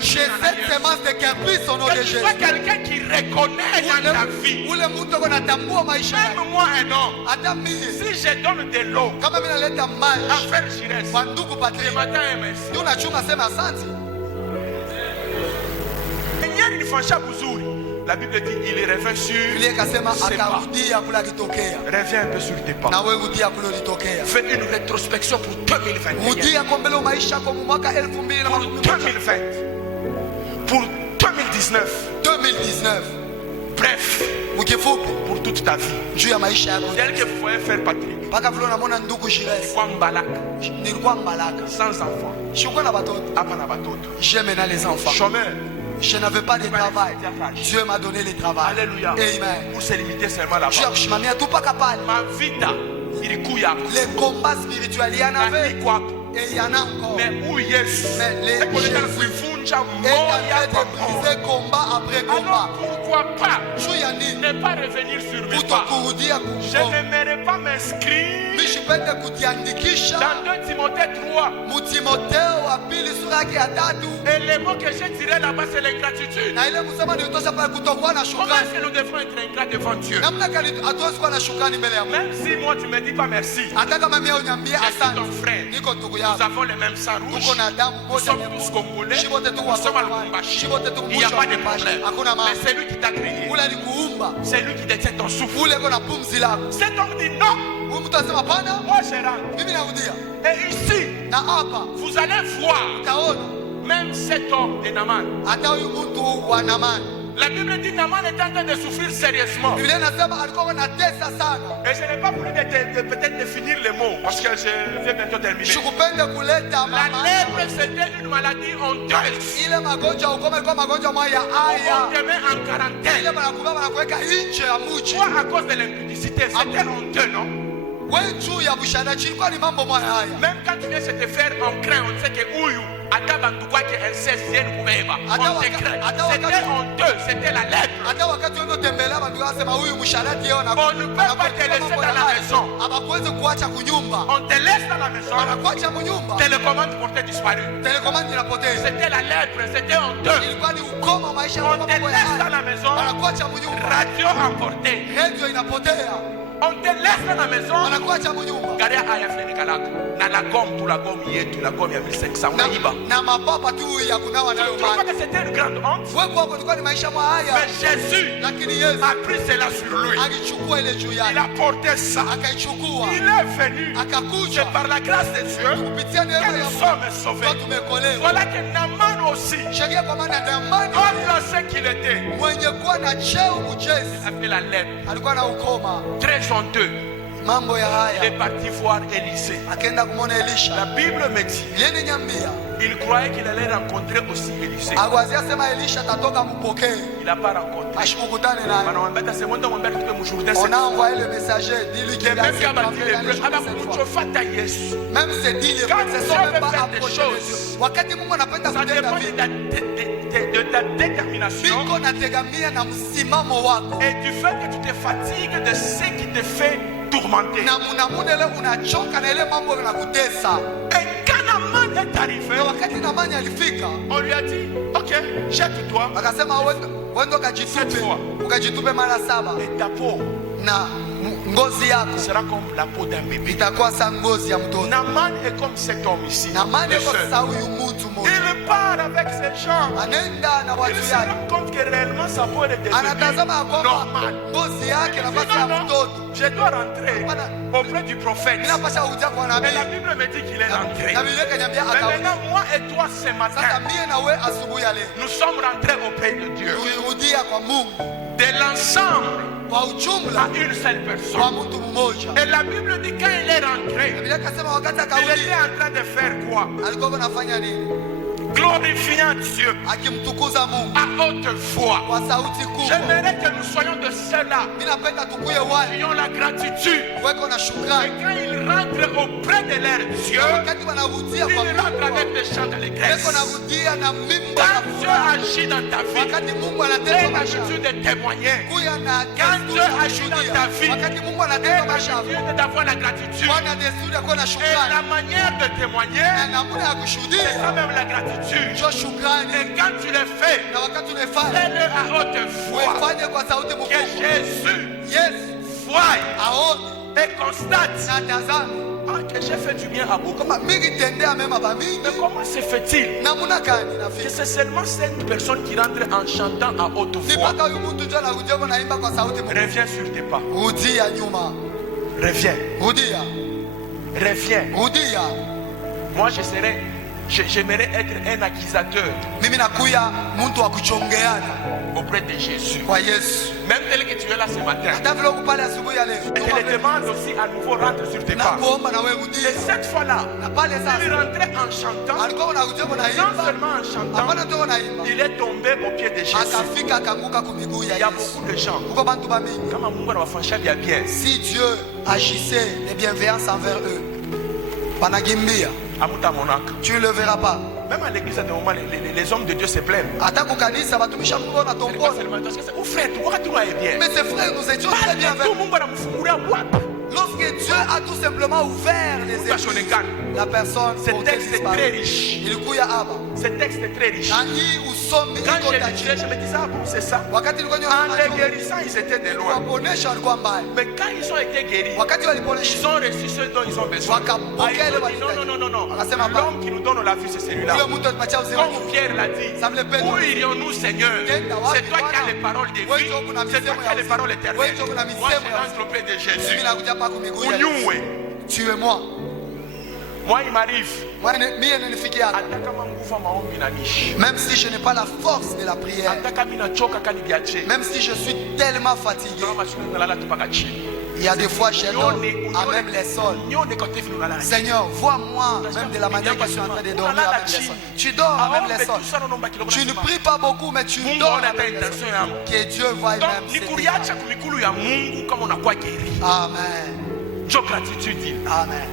Chez cette semence de Kerpis au nom de Que tu Jésus. sois quelqu'un qui reconnaît dans ta vie, Ule mtu ako natambua maisha yake. même moi un homme, Hata mie si je donne de l'eau kama mimi naleta à maji faire Jires, kwa ndugu le Patrick, matin et merci. ndio unachunga sema asante. Ni fansha buzuri. La Bible dit il revient sur Biblia ikasema ses pas. akarudia kule akitokea. Reviens un peu sur tes pas. Na wewe rudia kule ulitokea. Fais une rétrospection pour 2021. Rudia kwa mbele maisha yako mu mwaka 2021. Pour 2020. Pour 2019. 2019. Bref, Ukifupi pour toute ta vie. juu ya maisha yako. Tel que vous voyez faire Patrick. Mpaka vile unamwona ndugu Jires. Kwa Mbalaka. Nilikuwa Mbalaka. Sans enfant. Sikuwa na watoto. Hapa na batoto. J'aimais les enfants. Chômeur. Je n'avais pas de travail. Dieu m'a donné le travail. Alléluia. Amen. Pour se limiter seulement là-bas. Dieu akushimamia tu mpaka pale. Ma vita ilikuya. Les combats spirituels, il y en avait Na kwako. et il y en a encore. Mais où Yesu? Mais les Ekoleta Jésus kuivunja est moya en kwa train de moya. briser combat après combat. Alors pourquoi pas Juu ya nini? ne pas revenir sur mes pas? Kutokurudia Je kuko. n'aimerais pas m'inscrire Mishipende kujiandikisha dans 2 Timothée 3. Mutimoteo wa pili sura yake ya 3. Et le mot que j'ai tiré là-bas, c'est l'ingratitude. Na ile msema ni utosha pale kutokuwa na Comment shukrani. est-ce que nous devons être ingrats devant Dieu? Namna gani hatuwezi kuwa na shukrani mbele ya Mungu? Même si moi tu me dis pas merci, Hata kama mimi uniambie je suis ton asante. frère. Niko ndugu Nous yako. avons le même sang rouge. Tuko na damu Nous moja sommes ya tous Mungu. congolais. Shibote tuko Nous sommes à Wakongomani. Lubumbashi. Shibote tuko Il n'y a mwisho pas wa de Lubumbashi. problème. Hakuna mambo. Mais c'est lui qui t'a créé. Ule alikuumba. C'est lui qui détient ton souffle. Ule iko na pumzi lako. Cet homme dit non, Huyu mtu anasema hapana, moi je rentre. mimi narudia. Et ici, Na hapa vous allez voir, utaona même cet homme de Naman. hata huyu mtu wa Naamani. La Bible dit Naman est en train de souffrir sérieusement. Biblia inasema alikuwa anatesa sana. Et je n'ai pas voulu peut-être définir les mots parce que je vais bientôt terminer. Sikupende kuleta La mama. lèpre, c'était une maladie honteuse. Ile magonjwa ukoma ilikuwa magonjwa moja ya On aya. te met en Ile quarantaine. banakuba banakuweka nje ya mji. Toi, à cause de l'impudicité, c'était honteux, non? Wewe juu ya bushanaji ilikuwa ni mambo moja haya. Même quand tu viens se te faire, on craint, on sait que Ouyou, ata bantu kwake inceste yenu kubeba. On te craint. C'était honteux, c'était la lèpre. Hata wakati wewe utembelea watu wasema huyu msharati yeye na On ne peut pas te laisser dans la maison. abakuweze kuacha kunyumba. On te laisse dans la maison. Wanakuacha kunyumba. Télécommande pour te disparu. Telekomandi inapoteza. C'était la lèpre, c'était honteux. Ilikuwa ni ukoma maisha On te laisse dans la maison. wanakuacha kunyumba. Radio emporté. Radio inapotea. On te laisse dans la maison. Wanakuacha kunyumba. Gare aya fleni kalaka. Na la gomme, tout la gomme yetu, la gomme ya 1500. On a iba. Na mapapa tu ya kunawa nayo Tu vois maji. que c'était une grande honte. Wewe kwako ilikuwa ni maisha haya. Mais Jésus Lakini Yesu a pris cela sur lui. alichukua ile juu yake. Il a porté ça. Akaichukua. Il est venu. Akakuja. C'est par la grâce de Dieu Kupitia que neema ya nous Mungu. sommes sauvés. Ndio tumekolewa. Voilà que Naaman aussi, Sheria kwa maana Naamani contre ce qu'il était, mwenye kuwa na cheo il mjezi a fait la lèpre. alikuwa na ukoma. Très honteux. Mambo ya Il est haya parti voir Élisée. akaenda kumwona La Elisha. Bible me dit, Yeye nyambia il croyait qu'il allait rencontrer aussi Élisée. agwazia sema Elisha atatoka mpokee. Il n'a pas rencontré. Ashikukutane naye. Wanamwambia c'est moi ndamwambia tupe mshuhudia On cette a fois. envoyé le messager, dis-lui qu'il Et a même accepté kama dit d'envoyer les la bleus, légende cette fois. anakuchofata Yesu. Même c'est dit les Quand peuples se Dieu sont veut même pas faire des approchés choses, de Dieu. Wakati Mungu anapenda Ça kutenda dépend vitu, de ta détermination biko nategamia na msimamo wako. et du fait que tu te fatigues de ce qui te fait tourmenter. Na munamune ile unachoka na ile mambo yanakutesa. Et quand Naaman est arrivé, Na wakati Naamani alifika, on lui a dit, ok, jette-toi akasema wendo ukajitupe, ukajitupe mara 7 et ta peau na ngozi yako sera comme la peau d'un bébé. itakuwa sa ngozi ya mtoto. Naaman est comme cet homme ici. Naamani le kwa seul. sasa huyu mtu mmoja Il part avec ses gens. anaenda na Il watu se yake, rend compte que réellement sa peau est devenue anatazama ya kwamba normale. ngozi yake Il dit, nafasi ya non, non, mtoto. je dois rentrer auprès du prophète. Ninapasha kuja kwa Et la nabii. Bible me dit qu'il est rentré. Na Biblia ikaniambia Mais akarudi. maintenant, moi et toi ce Sasa matin, mie na we asubuhi ya leo nous sommes rentrés auprès de Dieu. tulirudia kwa Mungu De l'ensemble kwa à ujumla une seule kwa personne. mtu mmoja. Et la Bible dit quand il est rentré, Biblia ikasema wakati il akarudi était en train de faire quoi? alikuwa anafanya nini? Glorifiant Dieu Akimtukuza Mungu à haute voix. kwa sauti kubwa. J'aimerais que nous soyons de ceux-là Mimi napenda tukuye qui wale ont la gratitude. weko na Et shukrani. quand ils rentrent auprès de leur Dieu, Wakati wanarudia kwa ils rentrent Mungu, avec des chants d'allégresse. weko narudia na mimba Quand na Dieu furaha. agit dans ta vie, Wakati Mungu aie anatenda maisha l'habitude de témoigner. kuya na Quand desturi Dieu ya agit dans kushuhudia. ta vie, Wakati Mungu aie anatenda maisha yako, l'habitude d'avoir la gratitude. kuwa na desturi ya kuwa na Et la shukrani. manière de témoigner, Na namna ya c'est kushuhudia ça même la gratitude. ndio shukrani. Et quand tu le fais, Na wakati unaifanya fais-le à haute voix. uifanye kwa sauti Que mkubwa. Jésus Yesu voie aone et constate na tazame que j'ai fait du bien à beaucoup. kama mingi tendea mema ba mingi. Mais comment se fait-il Namna gani que nafika? c'est seulement cette personne qui rentre en chantant à haute Ni voix? mpaka huyu mtu ndio anarudia kwa naimba kwa sauti mkubwa. Reviens sur tes pas. Rudia nyuma. Reviens. Rudia. Reviens. Rudia. Moi, j'aimerais être un accusateur Mimi nakuya mtu wa kuchongeana auprès de Jésus. kwa Yesu. Même tel que tu es là ce matin. Hata vile uko pale asubuhi ya leo. Et je te demande aussi à nouveau rentre sur tes Na pas. kuomba na wewe Et rudia. cette fois-là, Na pale il sasa rentrait en chantant. alikuwa unarudia kwa Non naimba. seulement en chantant, Hapana tu naimba. il est tombé au pied de Jésus. Akafika akaanguka kwa miguu ya Il y a Yesu. beaucoup de gens. Uko bantu ba mingi. Kama Mungu anawafanyisha vya bien, Si Dieu agissait de bienveillance envers eux, panakimbia, hamutamonaka. tu ne le verras pas. Même à l'église, à des moments, les hommes de Dieu se plaignent. Hata kukanisa watumishi wa Mungu C'est pas wanatombona. seulement parce que c'est, oh frère, tu vois que tout va bien. Mais ces frères, nous étions très bien Tout avec. le monde va nous faire. Lorsque Dieu a tout simplement ouvert les esprits, la personne Ce portait texte est disparu. très riche. Ilikuya hapa. Ce texte est très riche. Na hii usomi Quand iko je tajiri. lisais, je me disais, ah bon, c'est ça. Wakati ilikuwa En les guérissant, ils étaient de loin. waponesha walikuwa mbali. Mais quand ils ont été guéris, Wakati ils waliponesha ont reçu ce dont ils ont besoin. wakapokea ile Ah, ils ont dit, non, non, non, non, non. Akasema hapana. L'homme qui nous donne la vie, c'est celui-là. Yule mtu atupatia uzima. Comme Pierre l'a dit, Ça voulait pas où dire. irions-nous, Seigneur? C'est toi qui as les paroles de vie, c'est toi qui as les paroles éternelles. Moi, je rentre auprès de Mimi Jésus. nakuja hapa kwa miguu ya Yesu. Unyue. Tuwe-moi. Moi, il m'arrive. Mimi ninifikia hapa. Hata kama nguvu ya maombi inanishi. Même si je n'ai pas la force de la prière, Hata kama ninachoka kanibiache. même si je suis tellement fatigué, Kama siku nalala tu mpaka chini. il y a des fois je dors à même les sols. Nyone kwa tefu nalala. Seigneur, vois-moi, même de la manière que je suis en train de dormir à même les sols. Tu dors à même les sols. Tu ne pries pas beaucoup, mais tu dors à même les sols. Que Dieu voie Donc, même ni ces kuriacha kumikulu ya Mungu kama unakuwa guéri. Amen. Jo gratitude. Amen.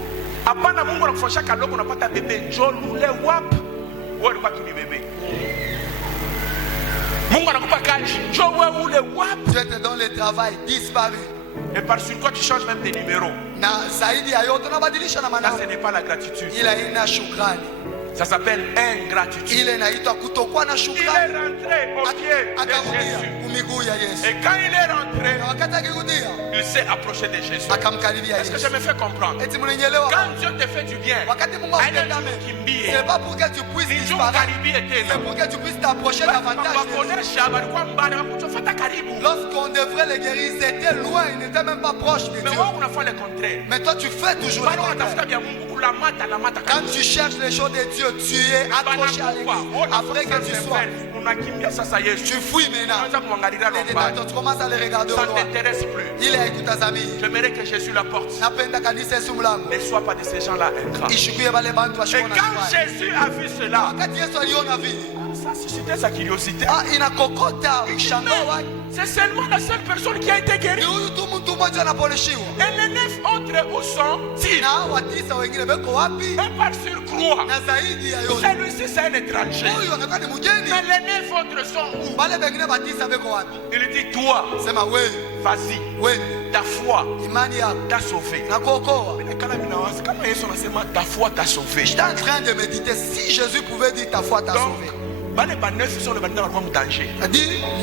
Hapana Mungu anakufanyisha kaloko unapata bebe jo lule wap. Wewe ulikuwa tu ni bebe. Mungu anakupa kazi. Jo wewe ule wap. Dieu te donne le travail disparu. Et par sur quoi tu changes même tes numéros. Na zaidi ya yote unabadilisha na Ça, ce maneno. n'est pas la gratitude. Ila ina shukrani. Ça s'appelle ingratitude. Il est rentré au pied de Jésus. Et quand il est rentré, il s'est approché de Jésus. Est-ce que je me fais comprendre? Quand Dieu te fait du bien, c'est pas pour que tu puisses disparaître, c'est pour que tu puisses t'approcher davantage. Lorsqu'on devrait les guérir, c'était loin, ils n'étaient même pas proches de Dieu. Mais toi tu fais toujours le contraire. Quand tu cherches les choses de Dieu, tu es accroché à l'église après que tu sois. Tu fuis maintenant. Tu commences à les regarder. Ça ne t'intéresse plus. Il est avec tes amis. J'aimerais que Jésus l'apporte. Ne sois pas de ces gens-là ingrats. Et quand Jésus a vu cela, ça a suscité sa curiosité. C'est seulement la seule personne qui a été guérie. Et les 9 autres où sont-ils? Et par surcroît, celui-ci c'est un étranger. Mais les 9 autres sont où? Il dit toi, vas-y, ta foi t'a sauvé. Ta foi t'a sauvé. J'étais en train de méditer si Jésus pouvait dire ta foi t'a sauvé. Danger.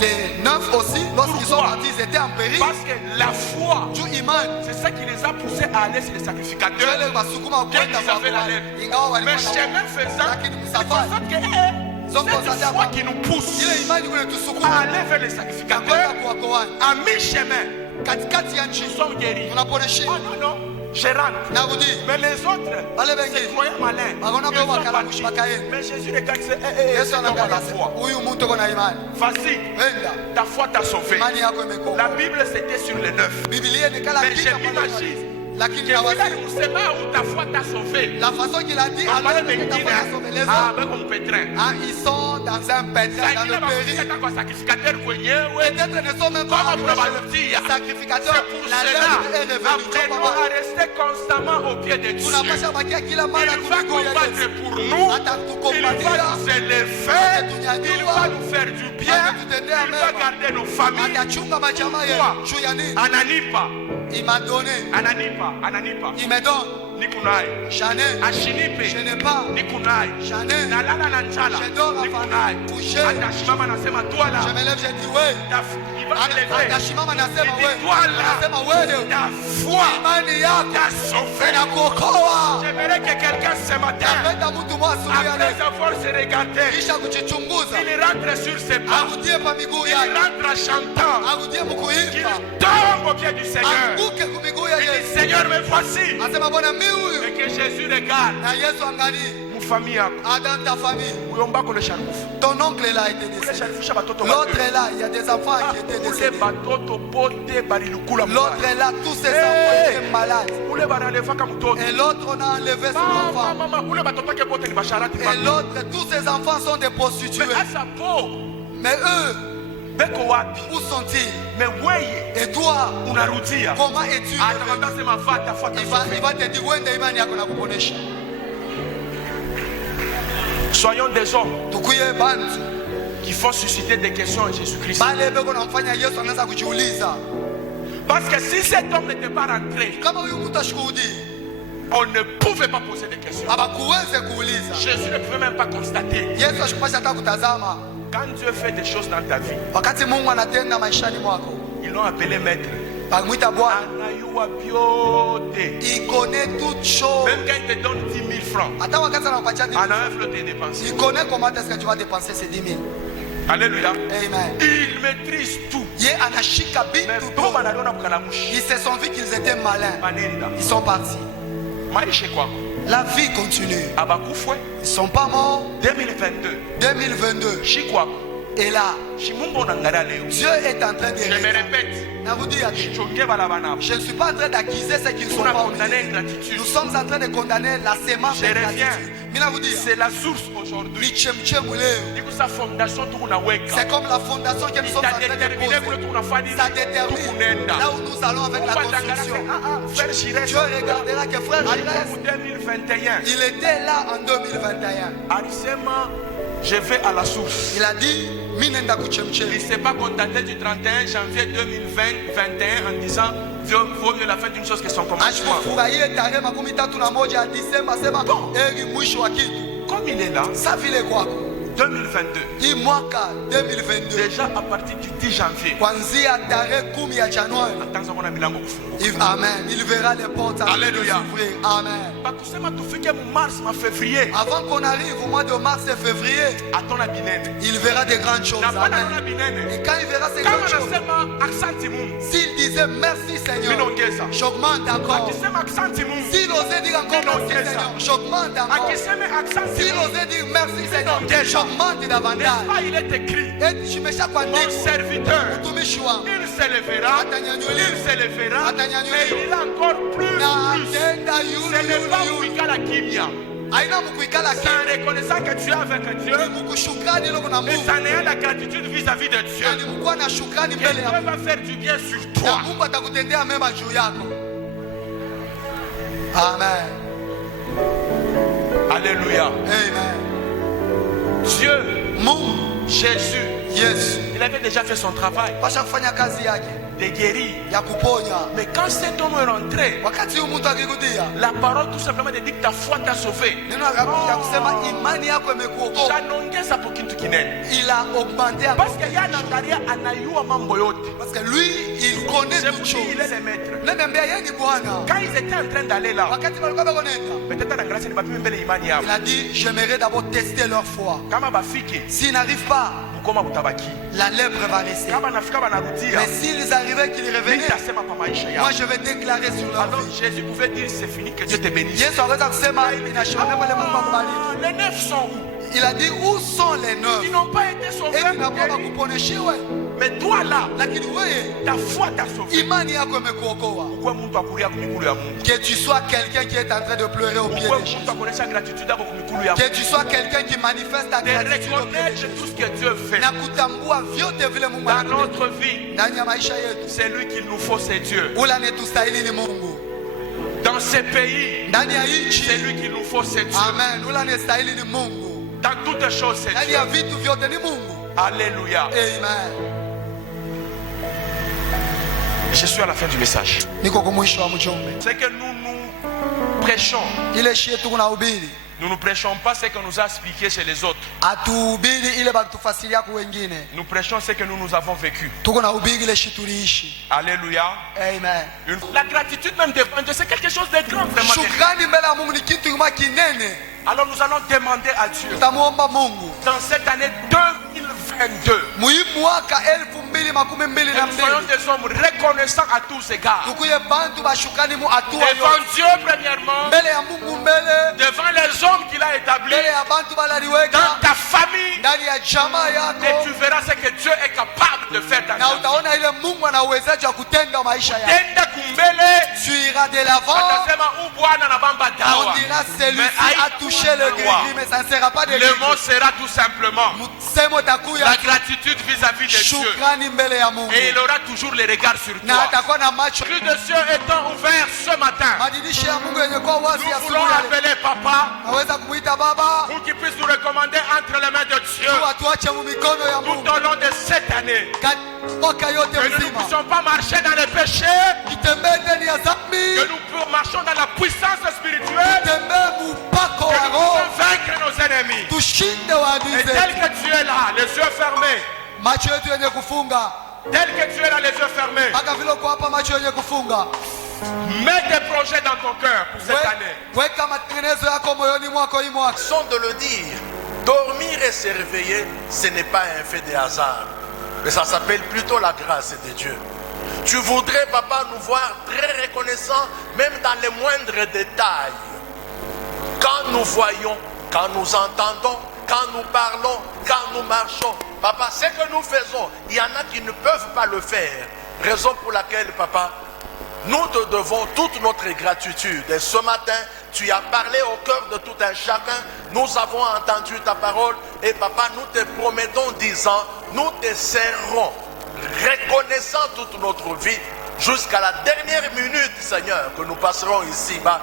Les 9 aussi, lorsqu'ils sont partis, ils étaient en péril. Parce que la foi, c'est ça qui les a poussés à aller sur les sacrificateurs. Ils avaient la lettre. Mais chemin faisant, c'est cette foi qui nous pousse à aller vers les sacrificateurs. À mi-chemin, nous sommes guéris. Oh non, non. Je rentre. Mais les autres, c'est croyants malins. Mais Jésus regarde, c'est la foi. Vas-y, ta foi t'a sauvé. La Bible c'était sur les 9. Mais je m'imagine. La foi t'a sauvé. La façon qu'il a dit, alors que ta foi t'a sauvé. Les autres, ils sont dans un pétrin, dans le péril. Peut-être ne sont même pas les sacrificateurs. La lèvre est revenue. Apprenons à rester constamment au pied de Dieu. Il va combattre pour nous. Il va nous élever. Il va nous faire du bien. Il va garder nos familles. Ananipa. Il m'a donné. Ananipa. Il me donne. Nikunai. J'en ai. Ashinipe. Je n'ai pas. Nikunai. J'en ai. Nalala nanchala. Je dors à Nikunai. coucher. Atashimama nasema toi là. Je me lève, je dis oui. Il va se lever. Atashimama nasema Il dit oui. toi là. Nasema oui. Ta foi Imani yako t'a sauvé. inakuokoa. J'aimerais que quelqu'un ce matin, Napenda mtu mmoja asubuhi ya après leo avoir se regardé, kisha kujichunguza, il rentre sur ses pas. arudie pa miguu Il yake, rentre en chantant. arudie Il mkuimba, tombe au pied du Seigneur. anguke kwa miguu ya Il Yesu. dit Seigneur, me voici. Asema Bwana mimi huyu. Et que Jésus regarde. Na Yesu angalie, Mon famille yako. dans ta famille, Uyomba kule sharufu. ton oncle là était Kule décédé. sharufisha batoto L'autre batoto. est là, il y a des enfants qui étaient Kule décédés. batoto pote barilukula L'autre mbaya. est là, tous ces enfants étaient malades. Kule banalevaka mtoto. Et l'autre, on a enlevé son enfant. Mama, kule batoto ke pote ni basharati. Et l'autre, tous ces enfants sont des prostituées. Mais à sa peau, Mais eux, beko wapi? où sont-ils? Mais weye, Et toi, unarudia. comment es-tu? Atakwambia sema vata fuata Il sauvé. va te dire, wende imani yako na kuponesha. Soyons des hommes Tukuye bantu. qui font susciter des questions à Jésus-Christ. Bale beko namfanya Yesu anaanza kujiuliza. Parce que si cet homme n'était pas rentré, Kama huyu mtu ashuhudi, on ne pouvait pas poser des questions. habakuweze kuuliza. Jésus ne pouvait même pas constater. Yesu ashikupasha hata kutazama. Quand Dieu fait des choses dans ta vie, Wakati Mungu anatenda maishani mwako, ils l'ont appelé maître. bakamwita Bwana. Anayua biote. Il connaît toutes choses. Même quand il te donne 10 000 francs, Hata wakati anakupatia 10 000, Anayua tes dépenses. il connaît comment est-ce que tu vas dépenser ces 10 000. Alléluia. Amen. Il maîtrise tout. Ye anashika Mais bitu tout tu. banaliona mkalamushi. Ils se sont vus qu'ils étaient malins. Banelida. Ils sont partis. Maisha kwako. La vie continue. Abakufwe. Ils sont pas morts. 2022. 2022. Shikwako. Et là, Shimungu unangara leo. Dieu est en train de Je me régler. répète. Je ne suis pas en train d'accuser ceux qui ne sont pas condamné. Nous sommes en train de condamner la sémence Je reviens. d'ingratitude. C'est la source aujourd'hui. Sa fondation, c'est comme la fondation que nous sommes en train de poser. Ça détermine là où nous allons avec la construction. Dieu regardera que frère Giresse, il était là en 2021. Je vais à la source. Il a dit, il ne s'est pas contenté du 31 janvier 2021 en disant vaut mieux la fin d'une chose que son commencement. comme il est là, 2022. Déjà à partir du 10 janvier. Amen. Il verra les portes Alléluia. s'ouvrir. Amen. Avant qu'on arrive au mois de mars et février, il verra des grandes choses. Amen. Et quand il verra ces grandes choses, s'il disait merci Seigneur, j'augmente encore. S'il osait dire encore merci Seigneur, j'augmente encore. S'il osait dire merci Seigneur, j'augmente davantage. Il est écrit, mon serviteur, il s'élèvera, mais il a encore plus. Ce n'est pas Wikala Kimia. C'est en reconnaissant que tu es avec Dieu, mais ça n'est la gratitude vis-à-vis de Dieu. Que Dieu va faire du bien sur toi. Amen. Alléluia. Amen. Dieu, Jésus, yes, il avait déjà fait son travail de guérir. Mais quand cet homme est rentré, la parole tout simplement dit que ta foi t'a sauvé. Il a augmenté. Parce qu'il y a un andaria anayua mambo yote. Parce que lui, il connaît toutes choses. Il est le maître. Quand ils étaient en train d'aller là, il a dit, j'aimerais d'abord tester leur foi. S'ils n'arrivent pas, la lèpre va rester. Mais s'ils arrivaient, qu'ils revenaient, moi je vais déclarer sur leur vie. Jésus pouvait dire c'est fini, que Dieu te bénisse. Les 9 sont où? Il a dit où sont les 9? Ils n'ont pas été sauvés. Mais toi là, ta foi t'a sauvé. Que tu sois quelqu'un qui est en train de pleurer au pied de Jésus. Que tu sois quelqu'un qui manifeste ta gratitude au pied de Jésus. Tout ce que Dieu fait dans notre vie. C'est lui qu'il nous faut, c'est Dieu. Dans ces pays, c'est lui qu'il nous faut, c'est Dieu. Amen. Dans toutes choses, c'est Dieu. Alléluia. Amen. Je suis à la fin du message. C'est que nous prêchons. Nous ne prêchons pas ce que nous a expliqué chez les autres. Nous prêchons ce que nous avons vécu. Alléluia. Amen. La gratitude même devant Dieu, c'est quelque chose de grand. Alors nous allons demander à Dieu dans cette année 2022 que nous soyons des hommes reconnaissants à tous égards. Devant Dieu premièrement, devant les hommes qu'il a établis, dans ta famille, et tu verras ce que Dieu est capable de faire dans ta vie. Tu iras de l'avant. On dira celui-ci a touché le gris, mais ça ne sera pas de le mot sera tout simplement la gratitude vis-à-vis de Dieu. Et il aura toujours les regards sur toi. Plus de cieux étant ouverts ce matin, nous voulons appeler Papa pour qu'il puisse nous recommander entre les mains de Dieu tout au long de cette année. Que nous ne puissions pas marcher dans les péchés, que nous marchions dans la puissance spirituelle, que nous puissions vaincre nos ennemis. Et tel que tu es là, les yeux fermés, tel que tu es là, les yeux fermés, mets des projets dans ton cœur pour cette année. Sans de le dire, dormir et se réveiller, ce n'est pas un fait de hasard, mais ça s'appelle plutôt la grâce de Dieu. Tu voudrais, papa, nous voir très reconnaissants, même dans les moindres détails. Quand nous voyons, quand nous entendons, quand nous parlons, quand nous marchons, papa, ce que nous faisons, il y en a qui ne peuvent pas le faire. Raison pour laquelle, papa, nous te devons toute notre gratitude. Et ce matin, tu as parlé au cœur de tout un chacun. Nous avons entendu ta parole. Et papa, nous te promettons disant, nous te serrons, reconnaissant toute notre vie, jusqu'à la dernière minute, Seigneur, que nous passerons ici-bas.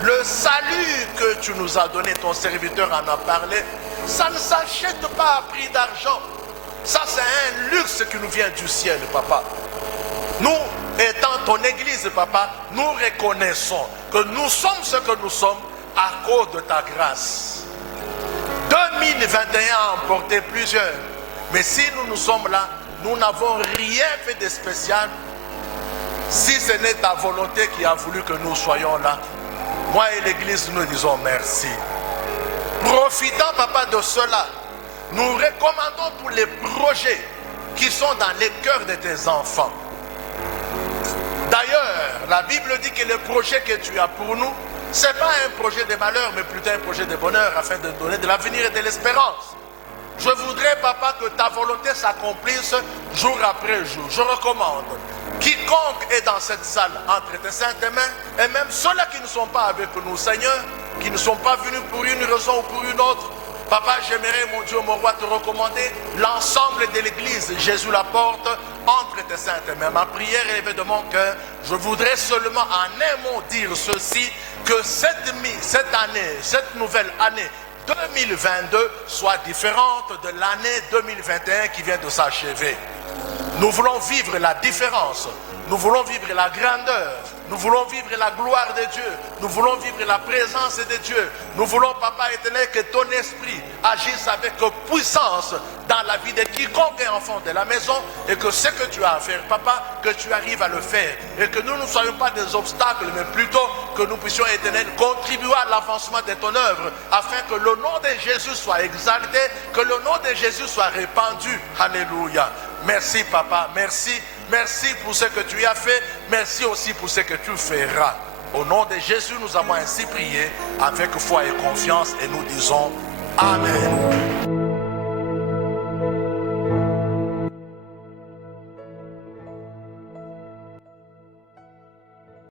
Le salut que tu nous as donné, ton serviteur en a parlé, ça ne s'achète pas à prix d'argent. Ça, c'est un luxe qui nous vient du ciel, papa. Nous, étant ton église, papa, nous reconnaissons que nous sommes ce que nous sommes à cause de ta grâce. 2021 a emporté plusieurs. Mais si nous sommes là, nous n'avons rien fait de spécial. Si ce n'est ta volonté qui a voulu que nous soyons là, moi et l'église, nous disons merci. Profitant, papa, de cela, nous recommandons tous les projets qui sont dans les cœurs de tes enfants. D'ailleurs, la Bible dit que le projet que tu as pour nous, ce n'est pas un projet de malheur, mais plutôt un projet de bonheur afin de donner de l'avenir et de l'espérance. Je voudrais, papa, que ta volonté s'accomplisse jour après jour. Je recommande quiconque est dans cette salle entre tes saintes mains, et même ceux-là qui ne sont pas avec nous, Seigneur, qui ne sont pas venus pour une raison ou pour une autre. Papa, j'aimerais, mon Dieu, mon roi, te recommander l'ensemble de l'église. Jésus la porte entre tes saintes mains. Ma prière élevée de mon cœur, je voudrais seulement en un mot dire ceci, que cette année, cette nouvelle année 2022 soit différente de l'année 2021 qui vient de s'achever. Nous voulons vivre la différence, nous voulons vivre la grandeur, nous voulons vivre la gloire de Dieu, nous voulons vivre la présence de Dieu. Nous voulons, Papa éternel, que ton esprit agisse avec puissance dans la vie de quiconque est enfant de la maison, et que ce que tu as à faire, Papa, que tu arrives à le faire, et que nous ne soyons pas des obstacles, mais plutôt que nous puissions, éternel, contribuer à l'avancement de ton œuvre, afin que le nom de Jésus soit exalté, que le nom de Jésus soit répandu. Alléluia. Merci, Papa, merci. Merci pour ce que tu as fait. Merci aussi pour ce que tu feras. Au nom de Jésus, nous avons ainsi prié avec foi et confiance, et nous disons Amen.